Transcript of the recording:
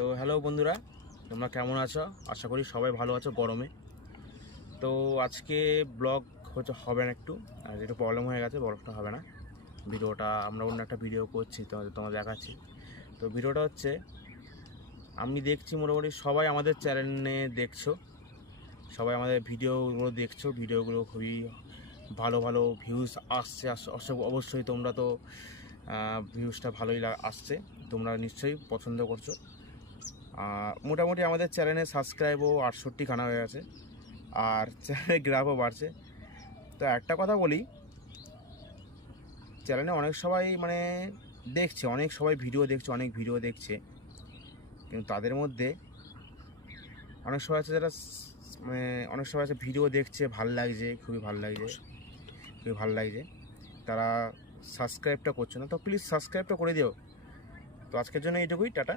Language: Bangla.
তো হ্যালো বন্ধুরা, তোমরা কেমন আছো? আশা করি সবাই ভালো আছো গরমে। তো আজকে ব্লগ হবে না, একটু প্রবলেম হয়ে গেছে, ব্লগটা হবে না। ভিডিওটা আমরা অন্য একটা ভিডিও করছি, তোমাদের দেখাচ্ছি। তো ভিডিওটা হচ্ছে, আমি দেখছি মোটামুটি সবাই আমাদের চ্যানেলে দেখছো, সবাই আমাদের ভিডিওগুলো দেখছো, ভিডিওগুলো খুবই ভালো ভালো ভিউজ আসছে। অবশ্যই তোমরা তো ভিউজটা ভালোই আসছে, তোমরা নিশ্চয়ই পছন্দ করছো। মোটামুটি আমাদের চ্যানেলে সাবস্ক্রাইবও 68খানা হয়ে গেছে, আর চ্যানেলের গ্রাফও বাড়ছে। তো একটা কথা বলি, চ্যানেলে অনেক সবাই দেখছে, অনেক সবাই ভিডিও দেখছে, অনেক ভিডিও দেখছে, কিন্তু তাদের মধ্যে অনেক সবাই আছে যারা অনেক সবাই আছে ভিডিও দেখছে, ভাল লাগছে, খুবই ভাল লাগছে, তারা সাবস্ক্রাইবটা করছে না। তো প্লিজ সাবস্ক্রাইবটা করে দিও। তো আজকের জন্য এইটুকুই, টাটা।